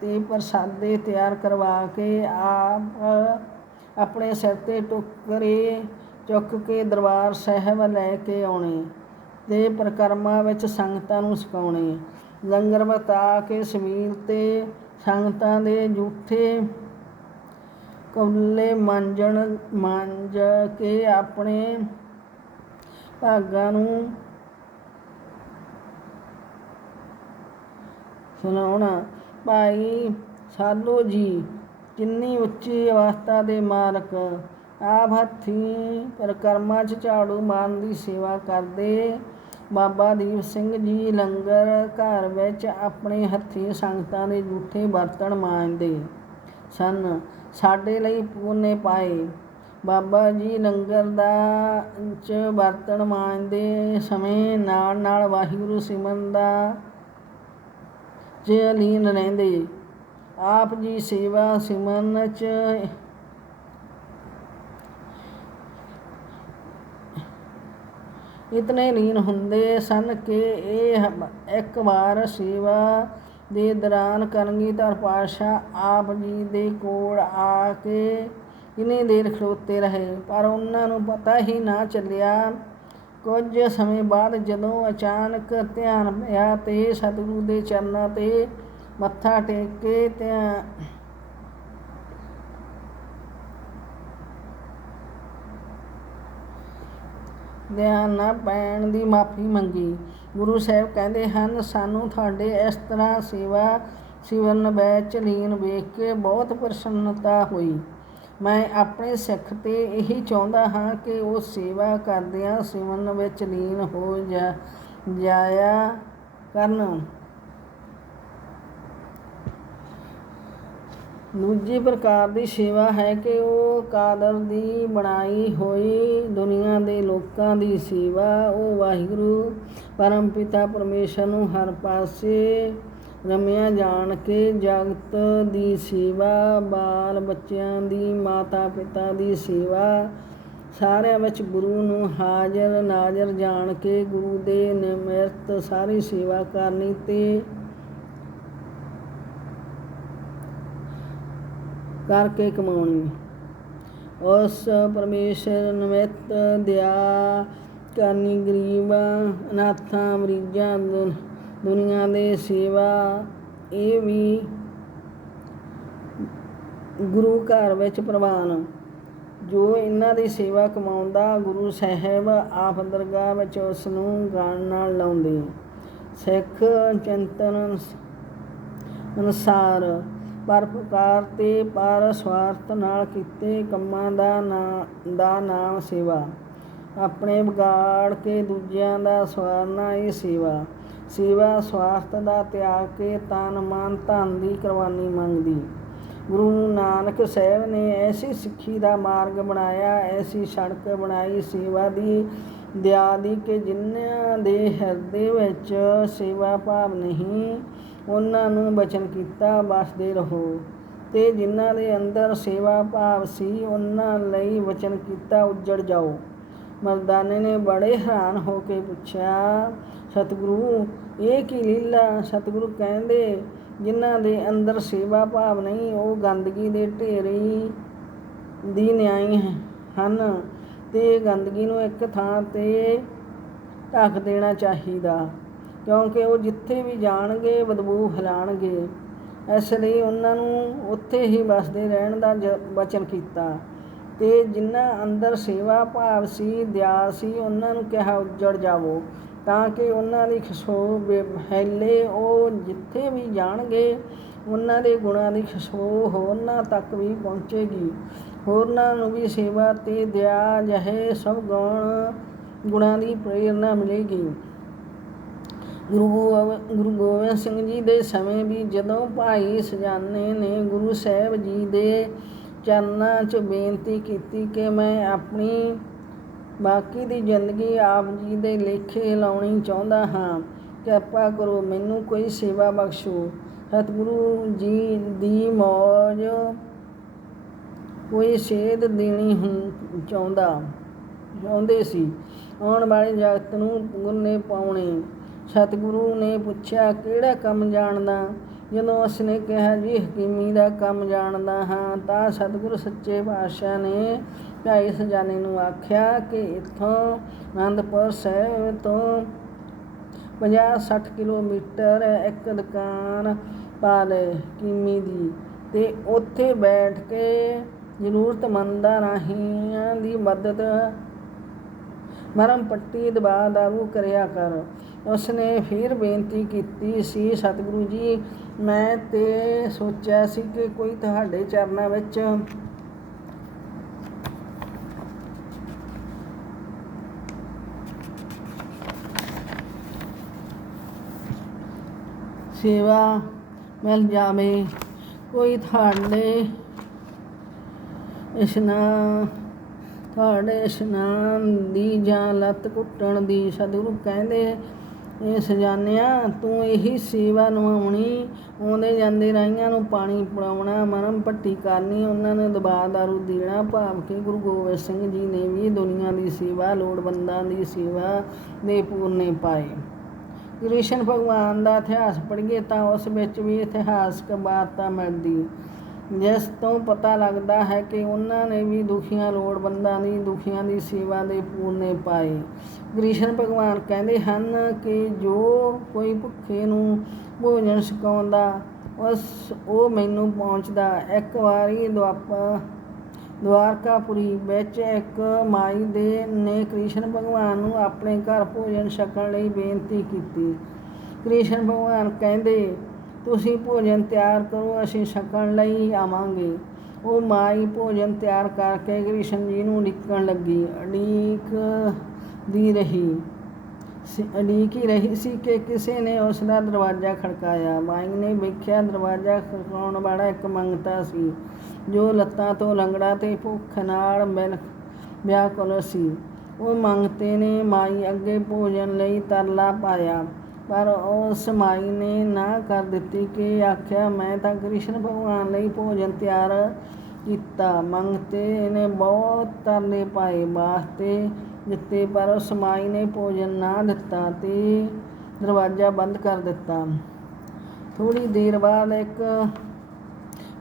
ਤੇ ਪ੍ਰਸਾਦੇ ਤਿਆਰ ਕਰਵਾ ਕੇ ਆਪ, ਆਪਣੇ ਸਿਰ ਤੇ ਟੋਕਰੇ ਚੁੱਕ ਕੇ ਦਰਬਾਰ ਸਾਹਿਬ ਲੈ ਕੇ ਆਉਣੇ ਤੇ ਪ੍ਰਕਰਮਾ ਵਿੱਚ ਸੰਗਤਾਂ ਨੂੰ ਸਿਖਾਉਣੇ ਲੰਗਰ ਵਰਤਾ ਕੇ ਸਮੀਰ ਤੇ ਸੰਗਤਾਂ ਦੇ ਜੂਠੇ ਕੌਲੇ ਮਾਂਜਣ, ਮਾਂਜ ਕੇ ਆਪਣੇ ਭਾਗਾਂ ਨੂੰ ਸੁਣਾਉਣਾ। ਭਾਈ ਸਾਧੂ ਜੀ ਕਿੰਨੀ ਉੱਚੀ ਅਵਸਥਾ ਦੇ ਮਾਲਕ, ਆਪ ਹੱਥੀਂ ਪਰਕਰਮਾ ਚ ਝਾੜੂ ਮਾਰਨ ਦੀ ਸੇਵਾ ਕਰਦੇ। ਬਾਬਾ ਦੀਪ ਸਿੰਘ ਜੀ ਲੰਗਰ ਘਰ ਵਿੱਚ ਆਪਣੇ ਹੱਥੀਂ ਸੰਗਤਾਂ ਦੇ ਜੂਠੇ ਬਰਤਨ ਮਾਂਜਦੇ ਸਨ। ਸਾਡੇ ਲਈ ਪੁੰਨੇ ਪਾਏ। ਬਾਬਾ ਜੀ ਲੰਗਰ ਦਾ ਚ ਬਰਤਨ ਮਾਂਜਦੇ ਸਮੇਂ ਨਾਲ ਨਾਲ ਵਾਹਿਗੁਰੂ ਸਿਮਰਨ ਦਾ ਚ ਲੀਨ ਰਹਿੰਦੇ। ਆਪ ਜੀ ਸੇਵਾ ਸਿਮਰਨ ਚ ਇਤਨੇ ਲੀਨ ਹੁੰਦੇ ਸਨ ਕਿ ਇਹ ਇੱਕ ਵਾਰ ਸੇਵਾ ਦੇ ਦੌਰਾਨ ਕਰਨਗੀਧਰ ਪਾਤਸ਼ਾਹ ਆਪ ਜੀ ਦੇ ਕੋਲ ਆ ਕੇ ਕਿੰਨੀ ਦੇਰ ਖਲੋਤੇ ਰਹੇ, ਪਰ ਉਹਨਾਂ ਨੂੰ ਪਤਾ ਹੀ ਨਾ ਚੱਲਿਆ ਕੁਝ ਸਮੇਂ ਬਾਅਦ ਜਦੋਂ ਅਚਾਨਕ ਧਿਆਨ ਪਿਆ ਤੇ ਸਤਿਗੁਰੂ ਦੇ ਚਰਨਾਂ ਤੇ ਮੱਥਾ ਟੇਕ ਕੇ ਧਿਆਨ ਧਿਆਨ ਨਾ ਪੈਣ ਦੀ ਮਾਫੀ ਮੰਗੀ। ਗੁਰੂ ਸਾਹਿਬ ਕਹਿੰਦੇ ਹਨ, ਸਾਨੂੰ ਤੁਹਾਡੇ ਇਸ ਤਰ੍ਹਾਂ ਸੇਵਾ ਸਿਵਰਨ ਵਿੱਚ ਲੀਨ ਵੇਖ ਕੇ ਬਹੁਤ ਪ੍ਰਸੰਨਤਾ ਹੋਈ। ਮੈਂ ਆਪਣੇ ਸਿੱਖ ਤੇ ਇਹੀ ਚਾਹੁੰਦਾ ਹਾਂ ਕਿ ਉਹ ਸੇਵਾ ਕਰਦਿਆਂ ਸਿਵਰਨ ਵਿੱਚ ਲੀਨ ਹੋ ਜਾ, ਜਾਇਆ ਕਰਨ। ਦੂਜੀ ਪ੍ਰਕਾਰ ਦੀ ਸੇਵਾ ਹੈ ਕਿ ਉਹ ਕਾਦਰ ਦੀ ਬਣਾਈ ਹੋਈ ਦੁਨੀਆ ਦੇ ਲੋਕਾਂ ਦੀ ਸੇਵਾ। ਉਹ ਵਾਹਿਗੁਰੂ, ਪਰਮ ਪਿਤਾ, ਪਰਮੇਸ਼ਰ ਨੂੰ ਹਰ ਪਾਸੇ ਰਮਿਆ ਜਾਣ ਕੇ ਜਗਤ ਦੀ ਸੇਵਾ, ਬਾਲ ਬੱਚਿਆਂ ਦੀ ਮਾਤਾ ਪਿਤਾ ਦੀ ਸੇਵਾ। ਸਾਰਿਆਂ ਵਿੱਚ ਗੁਰੂ ਨੂੰ ਹਾਜ਼ਰ, ਨਾਜ਼ਰ ਜਾਣ ਕੇ ਗੁਰੂ ਦੇ ਨਿਮਰਤ ਸਾਰੀ ਸੇਵਾ ਕਰਨੀ ਤੇ ਕਰਕੇ ਕਮਾਉਣੀ। ਉਸ ਪਰਮੇਸ਼ਰ ਨਿਮਿਤ ਦਿਆ ਕਰਨੀ ਗਰੀਬਾਂ, ਅਨਾਥਾਂ, ਮਰੀਜ਼ਾਂ ਦੁਨੀਆ ਦੇ ਸੇਵਾ ਇਹ ਵੀ ਗੁਰੂ ਘਰ ਵਿੱਚ ਪ੍ਰਵਾਨ। ਜੋ ਇਹਨਾਂ ਦੀ ਸੇਵਾ ਕਮਾਉਂਦਾ, ਗੁਰੂ ਸਾਹਿਬ ਆਪ ਦਰਗਾਹ ਵਿੱਚ ਉਸ ਨੂੰ ਗਾਣ ਨਾਲ ਲਾਉਂਦੇ। ਸਿੱਖ ਚਿੰਤਨ ਅਨੁਸਾਰ ਪਰਪਕਾਰ ਤੇ ਪਰ ਸਵਾਰਥ ਨਾਲ ਕੀਤੇ ਕੰਮਾਂ ਦਾ ਨਾਂ, ਦਾ ਨਾਮ ਸੇਵਾ। ਆਪਣੇ ਵਿਗਾੜ ਕੇ ਦੂਜਿਆਂ ਦਾ ਸਵਾਰਨਾ ਇਹ ਸੇਵਾ। ਸੇਵਾ, ਸਵਾਸਥ ਦਾ ਤਿਆਗ ਕੇ ਤਨ ਮਨ ਧਨ ਦੀ ਕੁਰਬਾਨੀ ਮੰਗਦੀ। ਗੁਰੂ ਨਾਨਕ ਸਾਹਿਬ ਨੇ ਐਸੀ ਸਿੱਖੀ ਦਾ ਮਾਰਗ ਬਣਾਇਆ, ਐਸੀ ਸੜਕ ਬਣਾਈ, ਸੇਵਾ ਦੀ ਦਿਆ ਦੀ ਕਿ ਜਿਨ੍ਹਾਂ ਦੇ ਹਿਰਦੇ ਵਿੱਚ ਸੇਵਾ ਭਾਵ ਨਹੀਂ, ਉਹਨਾਂ ਨੂੰ ਬਚਨ ਕੀਤਾ ਬਸਦੇ ਰਹੋ। ਤੇ ਜਿਨ੍ਹਾਂ ਦੇ ਅੰਦਰ ਸੇਵਾ ਭਾਵ ਸੀ, ਉਹਨਾਂ ਲਈ ਵਚਨ ਕੀਤਾ, ਉੱਜੜ ਜਾਓ। ਮਰਦਾਨੇ ਨੇ ਬੜੇ ਹੈਰਾਨ ਹੋ ਕੇ ਪੁੱਛਿਆ, ਸਤਿਗੁਰੂ ਇਹ ਕੀ ਲੀਲਾ ਸਤਿਗੁਰੂ ਕਹਿੰਦੇ, ਜਿਨ੍ਹਾਂ ਦੇ ਅੰਦਰ ਸੇਵਾ ਭਾਵ ਨਹੀਂ, ਉਹ ਗੰਦਗੀ ਦੇ ਢੇਰੀ ਦੀ ਨਿਆਈ ਹਨ। ਤੇ ਗੰਦਗੀ ਨੂੰ ਇੱਕ ਥਾਂ ਤੇ ਢੱਕ ਦੇਣਾ ਚਾਹੀਦਾ, ਕਿਉਂਕਿ ਉਹ ਜਿੱਥੇ ਵੀ ਜਾਣਗੇ, ਬਦਬੂ ਫੈਲਾਣਗੇ। ਇਸ ਲਈ ਉਹਨਾਂ ਨੂੰ ਉੱਥੇ ਹੀ ਵਸਦੇ ਰਹਿਣ ਦਾ ਜ- ਵਚਨ ਕੀਤਾ। ਤੇ ਜਿਨ੍ਹਾਂ ਅੰਦਰ ਸੇਵਾ ਭਾਵ ਸੀ ਦਿਆ ਸੀ, ਉਹਨਾਂ ਨੂੰ ਕਿਹਾ ਉੱਜੜ ਜਾਵੋ। ਤਾਂ ਕਿ ਉਹਨਾਂ ਦੀ ਖੁਸ਼ਬੂ ਵੇ- ਫੈਲੇ, ਉਹ ਜਿੱਥੇ ਵੀ ਜਾਣਗੇ, ਉਹਨਾਂ ਦੇ ਗੁਣਾਂ ਦੀ ਖੁਸ਼ਬੂ ਹੋਰਨਾਂ ਤੱਕ ਵੀ ਪਹੁੰਚੇਗੀ। ਹੋਰਨਾਂ ਨੂੰ ਵੀ ਸੇਵਾ ਤੇ ਦਇਆ ਜਿਹੇ ਸਭ ਗੁਣ ਗੁਣਾਂ ਦੀ ਪ੍ਰੇਰਣਾ ਮਿਲੇਗੀ। ਗੁਰੂ ਗੁਰੂ ਗੋਬਿੰਦ ਸਿੰਘ ਜੀ ਦੇ ਸਮੇਂ ਵੀ ਜਦੋਂ ਭਾਈ ਸਜਾਨੇ ਨੇ ਗੁਰੂ ਸਾਹਿਬ ਜੀ ਦੇ ਚਰਨਾਂ 'ਚ ਬੇਨਤੀ ਕੀਤੀ ਕਿ ਮੈਂ ਆਪਣੀ ਬਾਕੀ ਦੀ ਜ਼ਿੰਦਗੀ ਆਪ ਜੀ ਦੇ ਲੇਖੇ ਲਾਉਣੀ ਚਾਹੁੰਦਾ ਹਾਂ। ਕਿਰਪਾ ਕਰੋ ਮੈਨੂੰ ਕੋਈ ਸੇਵਾ ਬਖਸ਼ੋ। ਸਤਿਗੁਰੂ ਜੀ ਦੀ ਮੌਜ ਕੋਈ ਸੇਧ ਦੇਣੀ ਹੁੰ- ਚਾਹੁੰਦਾ। ਚਾਹੁੰਦੇ ਸੀ। ਆਉਣ ਵਾਲੇ ਜਗਤ ਨੂੰ ਗੁਰਨੇ ਪਾਉਣੇ। ਸਤਿਗੁਰੂ ਨੇ ਪੁੱਛਿਆ, ਕਿਹੜਾ ਕੰਮ ਜਾਣਦਾ? ਜਦੋਂ ਉਸਨੇ ਕਿਹਾ, ਜੀ, ਹਕੀਮੀ ਦਾ ਕੰਮ ਜਾਣਦਾ ਹਾਂ। ਤਾਂ ਸਤਿਗੁਰੂ ਸੱਚੇ ਪਾਤਸ਼ਾਹ ਨੇ ਭਾਈ ਸਜਾਨੇ ਨੂੰ ਆਖਿਆ ਕਿ ਇੱਥੋਂ ਆਨੰਦਪੁਰ ਸਾਹਿਬ ਤੋਂ 50-60 ਕਿਲੋਮੀਟਰ ਇੱਕ ਦੁਕਾਨ ਪਾ ਲੈ ਕੀਮੀ ਦੀ ਤੇ ਉੱਥੇ ਬੈਠ ਕੇ ਜ਼ਰੂਰਤਮੰਦਾਂ ਰਾਹੀਆਂ ਦੀ ਮਦਦ, ਮਰਮ ਪੱਟੀ ਦਬਾ ਦਾਰੂ ਕਰਿਆ ਕਰ। ਉਸਨੇ ਫਿਰ ਬੇਨਤੀ ਕੀਤੀ ਸੀ, ਸਤਿਗੁਰੂ ਜੀ, ਮੈਂ ਤੇ ਸੋਚਿਆ ਸੀ ਕਿ ਕੋਈ ਤੁਹਾਡੇ ਚਰਨਾਂ ਵਿੱਚ ਸੇਵਾ ਮਿਲ ਜਾਵੇ ਕੋਈ ਤੁਹਾਡੇ ਇਸ਼ਨਾਨ ਤੁਹਾਡੇ ਇਸ਼ਨਾਨ ਦੀ ਜਾਂ ਲੱਤ ਕੁੱਟਣ ਦੀ, ਸਤਿਗੁਰੂ ਕਹਿੰਦੇ, ਇਹ ਸਜਾਨਿਆ, ਤੂੰ ਇਹੀ ਸੇਵਾ ਨਿਭਾਉਣੀ, ਆਉਂਦੇ ਜਾਂਦੇ ਰਾਈਆਂ ਨੂੰ ਪਾਣੀ ਪਿਲਾਉਣਾ ਮਰਮ ਪੱਟੀ ਕਰਨੀ, ਉਹਨਾਂ ਨੂੰ ਦਬਾ ਦਾਰੂ ਦੇਣਾ, ਭਾਵ ਕਿ ਗੁਰੂ ਗੋਬਿੰਦ ਸਿੰਘ ਜੀ ਨੇ ਵੀ ਦੁਨੀਆ ਦੀ ਸੇਵਾ, ਲੋੜਵੰਦਾਂ ਦੀ ਸੇਵਾ ਦੇ ਪੂਰਨੇ ਪਾਏ। ਕ੍ਰਿਸ਼ਨ ਭਗਵਾਨ ਦਾ ਇਤਿਹਾਸ ਪੜ੍ਹੀਏ ਤਾਂ ਉਸ ਵਿੱਚ ਵੀ ਇਤਿਹਾਸਕ ਵਾਰਤਾ ਮਿਲਦੀ। ਜਿਸ ਤੋਂ ਪਤਾ ਲੱਗਦਾ ਹੈ ਕਿ ਉਹਨਾਂ ਨੇ ਵੀ ਦੁਖੀਆਂ, ਲੋੜਵੰਦਾਂ ਦੀ, ਦੁਖੀਆਂ ਦੀ ਸੇਵਾ ਦੇ ਪੂਰਨੇ ਪਾਏ। ਕ੍ਰਿਸ਼ਨ ਭਗਵਾਨ ਕਹਿੰਦੇ ਹਨ ਕਿ ਜੋ ਕੋਈ ਭੁੱਖੇ ਨੂੰ ਭੋਜਨ ਛਕਾਉਂਦਾ, ਉਸ, ਉਹ ਮੈਨੂੰ ਪਹੁੰਚਦਾ। ਇੱਕ ਵਾਰੀ ਦੁਆਪਾ ਦਵਾਰਕਾਪੁਰੀ ਵਿੱਚ ਇੱਕ ਮਾਈ ਦੇ ਨੇ ਕ੍ਰਿਸ਼ਨ ਭਗਵਾਨ ਨੂੰ ਆਪਣੇ ਘਰ ਭੋਜਨ ਛਕਣ ਲਈ ਬੇਨਤੀ ਕੀਤੀ। ਕ੍ਰਿਸ਼ਨ ਭਗਵਾਨ ਕਹਿੰਦੇ, ਤੁਸੀਂ ਭੋਜਨ ਤਿਆਰ ਕਰੋ, ਅਸੀਂ ਛਕਣ ਲਈ ਆਵਾਂਗੇ। ਉਹ ਮਾਈ ਭੋਜਨ ਤਿਆਰ ਕਰਕੇ ਕ੍ਰਿਸ਼ਨ ਜੀ ਨੂੰ ਉਡੀਕਣ ਲੱਗੀ। ਉਡੀਕ ਦੀ ਰਹੀ ਸੀ, ਉਡੀਕ ਹੀ ਰਹੀ ਸੀ ਕਿ ਕਿਸੇ ਨੇ ਉਸ ਦਾ ਦਰਵਾਜ਼ਾ ਖੜਕਾਇਆ। ਮਾਈ ਨੇ ਵੇਖਿਆ ਦਰਵਾਜ਼ਾ ਖੜਕਾਉਣ ਵਾਲਾ ਇੱਕ ਮੰਗਤਾ ਸੀ। ਜੋ ਲੱਤਾਂ ਤੋਂ ਲੰਗੜਾ ਤੇ ਭੁੱਖ ਨਾਲ ਮਿਲ ਵਿਆਕੁਲ ਸੀ। ਉਹ ਮੰਗਤੇ ਨੇ ਮਾਈ ਅੱਗੇ ਭੋਜਨ ਲਈ ਤਰਲਾ ਪਾਇਆ। ਪਰ ਉਸ ਮਾਈ ਨੇ ਨਾ ਕਰ ਦਿੱਤੀ ਕਿ ਆਖਿਆ, ਮੈਂ ਤਾਂ ਕ੍ਰਿਸ਼ਨ ਭਗਵਾਨ ਲਈ ਭੋਜਨ ਤਿਆਰ ਕੀਤਾ। ਮੰਗਤੇ ਨੇ ਬਹੁਤ ਤਰਲੇ ਪਾਏ ਵਾਸਤੇ ਦਿੱਤੇ, ਪਰ ਉਸ ਮਾਈ ਨੇ ਭੋਜਨ ਨਾ ਦਿੱਤਾ ਤੇ ਦਰਵਾਜ਼ਾ ਬੰਦ ਕਰ ਦਿੱਤਾ। ਥੋੜੀ ਦੇਰ ਬਾਅਦ ਇੱਕ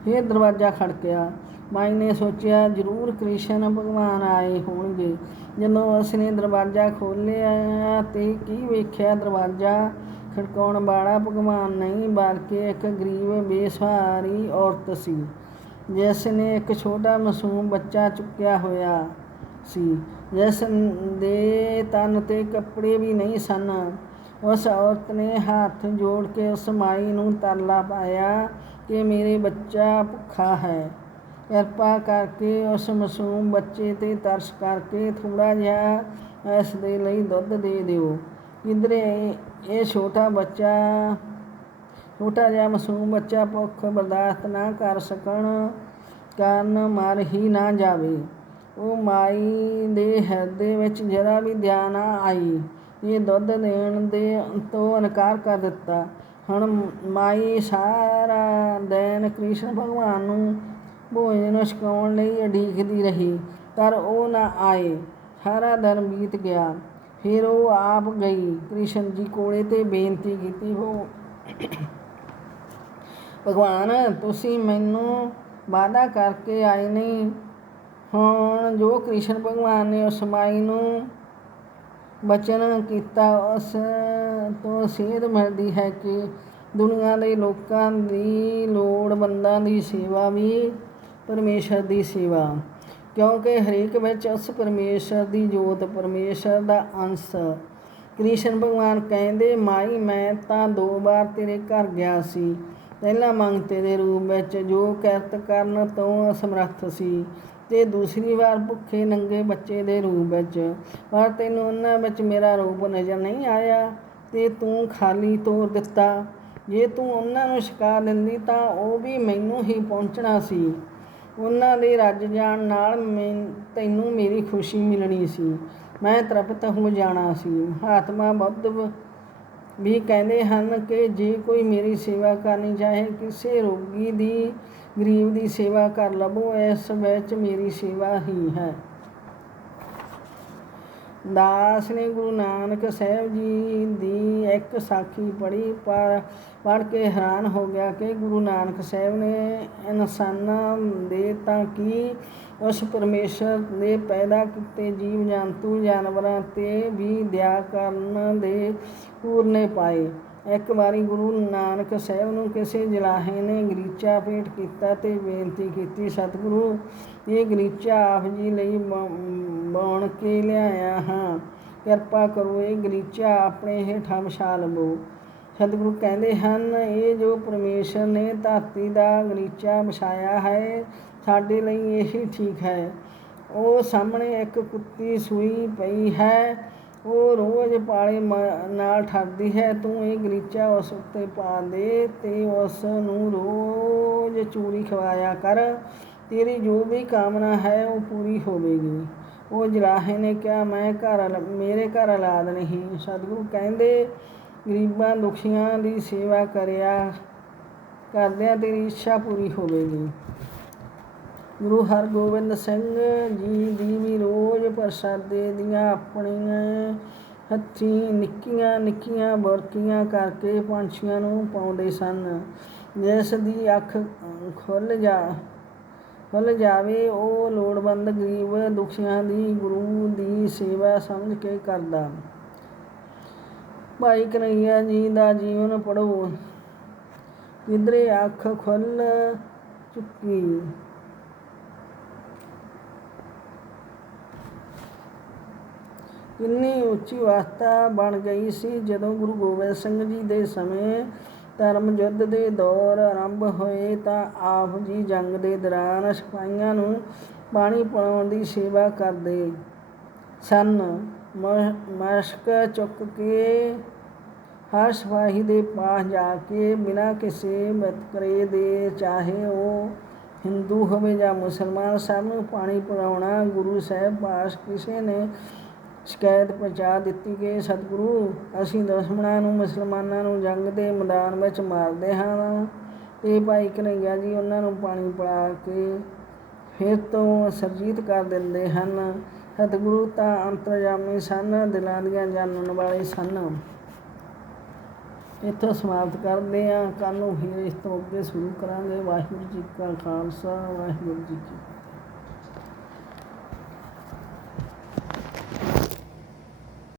ਫਿਰ ਦਰਵਾਜ਼ਾ ਖੜਕਿਆ। ਮਾਈ ਨੇ ਸੋਚਿਆ, ਜ਼ਰੂਰ ਕ੍ਰਿਸ਼ਨ ਭਗਵਾਨ ਆਏ ਹੋਣਗੇ। ਜਦੋਂ ਉਸਨੇ ਦਰਵਾਜ਼ਾ ਖੋਲ੍ਹਿਆ ਤੇ ਕੀ ਵੇਖਿਆ? ਦਰਵਾਜ਼ਾ ਖੜਕਾਉਣ ਵਾਲਾ ਭਗਵਾਨ ਨਹੀਂ, ਬਲਕਿ ਇੱਕ ਗਰੀਬ, ਬੇਸਹਾਰੀ ਔਰਤ ਸੀ, ਜਿਸ ਨੇ ਇੱਕ ਛੋਟਾ ਮਾਸੂਮ ਬੱਚਾ ਚੁੱਕਿਆ ਹੋਇਆ ਸੀ, ਜਿਸ ਦੇ ਤਨ ਤੇ ਕੱਪੜੇ ਵੀ ਨਹੀਂ ਸਨ। ਉਸ ਔਰਤ ਨੇ ਹੱਥ ਜੋੜ ਕੇ ਉਸ ਮਾਈ ਨੂੰ ਤਰਲਾ ਪਾਇਆ। ਕਿ ਮੇਰੇ ਬੱਚਾ ਭੁੱਖਾ ਹੈ। ਕਿਰਪਾ ਕਰਕੇ ਉਸ ਮਾਸੂਮ ਬੱਚੇ ਤੇ ਤਰਸ ਕਰਕੇ ਥੋੜਾ ਜਿਹਾ ਇਸ ਦੇ ਲਈ ਦੁੱਧ ਦੇ ਦਿਓ। ਕਿਧਰੇ ਇਹ ਛੋਟਾ ਬੱਚਾ, ਛੋਟਾ ਜਿਹਾ ਮਾਸੂਮ ਬੱਚਾ ਭੁੱਖ ਬਰਦਾਸ਼ਤ ਨਾ ਕਰ ਸਕਣ ਕਾਰਨ ਮਰ ਹੀ ਨਾ ਜਾਵੇ। ਉਹ ਮਾਈ ਦੇ ਹਿਰਦੇ ਵਿੱਚ ਜਰਾ ਵੀ ਧਿਆਨ ਨਾ ਆਈ। ਇਹ ਦੁੱਧ ਦੇਣ ਦੇ ਤੋਂ ਇਨਕਾਰ ਕਰ ਦਿੱਤਾ। ਹੁਣ ਮਾਈ ਸਾਰਾ ਦਿਨ ਕ੍ਰਿਸ਼ਨ ਭਗਵਾਨ ਨੂੰ ਭੋਜਨ ਛਕਾਉਣ ਲਈ ਉਡੀਕਦੀ ਰਹੀ, ਪਰ ਉਹ ਨਾ ਆਏ। ਸਾਰਾ ਦਿਨ ਬੀਤ ਗਿਆ। ਫਿਰ ਉਹ ਆਪ ਗਈ। ਕ੍ਰਿਸ਼ਨ ਜੀ ਕੋਲੇ ਤੇ ਬੇਨਤੀ ਕੀਤੀ, ਹੋ, ਭਗਵਾਨ, ਤੁਸੀਂ ਮੈਨੂੰ ਵਾਅਦਾ ਕਰਕੇ ਆਏ ਨਹੀਂ। ਹੁਣ ਜੋ ਕ੍ਰਿਸ਼ਨ ਭਗਵਾਨ ਨੇ ਉਸ ਮਾਈ ਨੂੰ ਬਚਨ ਕੀਤਾ, ਉਸ ਤੋਂ ਸੇਧ ਮਿਲਦੀ ਹੈ ਕਿ ਦੁਨੀਆ ਦੇ ਲੋਕਾਂ ਦੀ ਲੋੜਵੰਦਾਂ ਦੀ ਸੇਵਾ ਵੀ ਪਰਮੇਸ਼ਰ ਦੀ ਸੇਵਾ। ਕਿਉਂਕਿ ਹਰੇਕ ਵਿੱਚ ਉਸ ਪਰਮੇਸ਼ਰ ਦੀ ਜੋਤ, ਪਰਮੇਸ਼ਰ ਦਾ ਅੰਸ਼। ਕ੍ਰਿਸ਼ਨ ਭਗਵਾਨ ਕਹਿੰਦੇ, ਮਾਈ, ਮੈਂ ਤਾਂ ਦੋ ਵਾਰ ਤੇਰੇ ਘਰ ਗਿਆ ਸੀ। ਪਹਿਲਾ ਮੰਗਤੇ ਦੇ ਰੂਪ ਵਿੱਚ, ਜੋ ਕਿਰਤ ਕਰਨ ਤੋਂ ਅਸਮਰੱਥ ਸੀ। ਤੇ ਦੂਸਰੀ ਵਾਰ ਭੁੱਖੇ ਨੰਗੇ ਬੱਚੇ ਦੇ ਰੂਪ ਵਿੱਚ, ਪਰ ਤੈਨੂੰ ਉਹਨਾਂ ਵਿੱਚ ਮੇਰਾ ਰੂਪ ਨਜ਼ਰ ਨਹੀਂ ਆਇਆ ਤੇ ਤੂੰ ਖਾਲੀ ਤੋਰ ਦਿੱਤਾ। ਜੇ ਤੂੰ ਉਹਨਾਂ ਨੂੰ ਛਕਾ ਦਿੰਦੀ ਤਾਂ ਉਹ ਵੀ ਮੈਨੂੰ ਹੀ ਪਹੁੰਚਣਾ ਸੀ। ਉਹਨਾਂ ਦੇ ਰੱਜ ਜਾਣ ਨਾਲ ਮੈਂ, ਤੈਨੂੰ ਮੇਰੀ ਖੁਸ਼ੀ ਮਿਲਣੀ ਸੀ। ਮੈਂ ਤ੍ਰਿਪਤ ਹੋ ਜਾਣਾ ਸੀ। ਮਹਾਤਮਾ ਬੁੱਧ ਵੀ ਕਹਿੰਦੇ ਹਨ ਕਿ ਜੇ ਕੋਈ ਮੇਰੀ ਸੇਵਾ ਕਰਨੀ ਚਾਹੇ ਕਿਸੇ ਰੋਗੀ ਦੀ ਗਰੀਬ ਦੀ ਸੇਵਾ ਕਰ ਲਵੋ, ਇਸ ਵਿੱਚ ਮੇਰੀ ਸੇਵਾ ਹੀ ਹੈ। ਦਾਸ ਨੇ ਗੁਰੂ ਨਾਨਕ ਸਾਹਿਬ ਜੀ ਦੀ ਇੱਕ ਸਾਖੀ ਪੜ੍ਹੀ ਪਰ ਪੜ੍ਹ ਕੇ ਹੈਰਾਨ ਹੋ ਗਿਆ ਕਿ ਗੁਰੂ ਨਾਨਕ ਸਾਹਿਬ ਨੇ ਇਨਸਾਨਾਂ ਦੇ ਤਾਂ ਕੀ ਉਸ ਪਰਮੇਸ਼ਰ ਦੇ ਪੈਦਾ ਕੀਤੇ ਜੀਵ ਜੰਤੂ ਜਾਨਵਰਾਂ ਤੇ ਵੀ ਦਇਆ ਕਰਨ ਦੇ ਪੂਰਨੇ ਪਾਏ। ਇੱਕ ਵਾਰੀ ਗੁਰੂ ਨਾਨਕ ਸਾਹਿਬ ਨੂੰ ਕਿਸੇ ਜਲਾਹੇ ਨੇ ਗਰੀਚਾ ਭੇਟ ਕੀਤਾ ਤੇ ਬੇਨਤੀ ਕੀਤੀ, ਸਤਿਗੁਰੂ, ਇਹ ਗਰੀਚਾ ਆਪ ਜੀ ਲਈ ਬਣ ਕੇ ਲਿਆਇਆ ਹਾਂ। ਕਿਰਪਾ ਕਰੋ ਇਹ ਗਰੀਚਾ ਆਪਣੇ ਹੇਠਾਂ ਵਿਛਾ ਲਵੋ। ਸਤਿਗੁਰੂ ਕਹਿੰਦੇ ਹਨ, ਇਹ ਜੋ ਪਰਮੇਸ਼ਰ ਨੇ ਧਰਤੀ ਦਾ ਗਰੀਚਾ ਵਿਛਾਇਆ ਹੈ, ਸਾਡੇ ਲਈ ਇਹੀ ਠੀਕ ਹੈ। ਉਹ ਸਾਹਮਣੇ ਇੱਕ ਕੁੱਤੀ ਸੂਈ ਪਈ ਹੈ ਉਹ ਰੋਜ਼ ਪਾਲੇ ਮ- ਨਾਲ ਠੱਗਦੀ ਹੈ। ਤੂੰ ਇਹ ਗਲੀਚਾ ਉਸ ਉੱਤੇ ਪਾ ਦੇ ਤੇ ਉਸ ਨੂੰ ਰੋਜ਼ ਚੂਰੀ ਖਵਾਇਆ ਕਰ। ਤੇਰੀ ਜੋ ਵੀ ਕਾਮਨਾ ਹੈ ਉਹ ਪੂਰੀ ਹੋਵੇਗੀ। ਉਹ ਜਰਾਹੇ ਨੇ ਕਿਹਾ, ਮੈਂ ਘਰ ਮੇਰੇ ਘਰ ਔਲਾਦ ਨਹੀਂ। ਸਤਿਗੁਰੂ ਕਹਿੰਦੇ, ਗਰੀਬਾਂ ਦੁਖੀਆਂ ਦੀ ਸੇਵਾ ਕਰਿਆ, ਕਰਦਿਆਂ ਤੇਰੀ ਇੱਛਾ ਪੂਰੀ ਹੋਵੇਗੀ। ਗੁਰੂ ਹਰਗੋਬਿੰਦ ਸਿੰਘ ਜੀ ਦੀ ਵੀ ਰੋਜ਼ ਪ੍ਰਸਾਦੇ ਦੀਆਂ ਆਪਣੀਆਂ ਹੱਥੀਂ ਨਿੱਕੀਆਂ ਨਿੱਕੀਆਂ ਬੁਰਕੀਆਂ ਕਰਕੇ ਪੰਛੀਆਂ ਨੂੰ ਪਾਉਂਦੇ ਸਨ। ਜਿਸ ਦੀ ਅੱਖ ਖੁੱਲ ਜਾ, ਖੁੱਲ ਜਾਵੇ, ਉਹ ਲੋੜਵੰਦ ਗਰੀਬ ਦੁਖੀਆਂ ਦੀ ਗੁਰੂ ਦੀ ਸੇਵਾ ਸਮਝ ਕੇ ਕਰਦਾ। ਭਾਈ ਕਨਈਆ ਜੀ ਦਾ ਜੀਵਨ ਪੜੋ ਕਿਧਰੇ ਅੱਖ ਖੁੱਲ ਚੁੱਕੀ ਕਿੰਨੀ ਉੱਚੀ ਅਵਸਥਾ ਬਣ ਗਈ ਸੀ ਜਦੋਂ ਗੁਰੂ ਗੋਬਿੰਦ ਸਿੰਘ ਜੀ ਦੇ ਸਮੇਂ ਧਰਮ ਯੁੱਧ ਦੇ ਦੌਰ ਆਰੰਭ ਹੋਏ ਤਾਂ ਆਪ ਜੀ ਜੰਗ ਦੇ ਦੌਰਾਨ ਸਿਪਾਹੀਆਂ ਨੂੰ ਪਾਣੀ ਪਿਲਾਉਣ ਦੀ ਸੇਵਾ ਕਰਦੇ ਸਨ। ਮਸ਼ਕ ਚੁੱਕ ਕੇ, ਹਰ ਸਿਪਾਹੀ ਦੇ ਪਾਸ ਜਾ ਕੇ ਬਿਨਾਂ ਕਿਸੇ ਵਿਤਕਰੇ ਦੇ ਚਾਹੇ ਉਹ ਹਿੰਦੂ ਹੋਵੇ ਜਾਂ ਮੁਸਲਮਾਨ ਸਭ ਨੂੰ ਪਾਣੀ ਪਿਲਾਉਣਾ ਗੁਰੂ ਸਾਹਿਬ ਪਾਸ ਕਿਸੇ ਨੇ ਸ਼ਿਕਾਇਤ ਪਹੁੰਚਾ ਦਿੱਤੀ ਕਿ ਸਤਿਗੁਰੂ, ਅਸੀਂ ਦੁਸ਼ਮਣਾਂ ਨੂੰ, ਮੁਸਲਮਾਨਾਂ ਨੂੰ ਜੰਗ ਦੇ ਮੈਦਾਨ ਵਿੱਚ ਮਾਰਦੇ ਹਾਂ। ਤੇ ਭਾਈ ਕਨਈਆ ਜੀ ਉਹਨਾਂ ਨੂੰ ਪਾਣੀ ਪਿਲਾ ਕੇ ਫਿਰ ਤੋਂ ਸਰਜੀਤ ਕਰ ਦਿੰਦੇ ਹਨ। ਸਤਿਗੁਰੂ ਤਾਂ ਅੰਤਰਜਾਮੀ ਸਨ, ਦਿਲਾਂ ਦੀਆਂ ਜਾਣਨ ਵਾਲੇ ਸਨ। ਇੱਥੋਂ ਸਮਾਪਤ ਕਰਦੇ ਹਾਂ। ਕੱਲ੍ਹ ਨੂੰ ਫਿਰ ਇਸ ਤੋਂ ਅੱਗੇ ਸ਼ੁਰੂ ਕਰਾਂਗੇ। ਵਾਹਿਗੁਰੂ ਜੀ ਕਾ ਖਾਲਸਾ, ਵਾਹਿਗੁਰੂ ਜੀ ਕੀ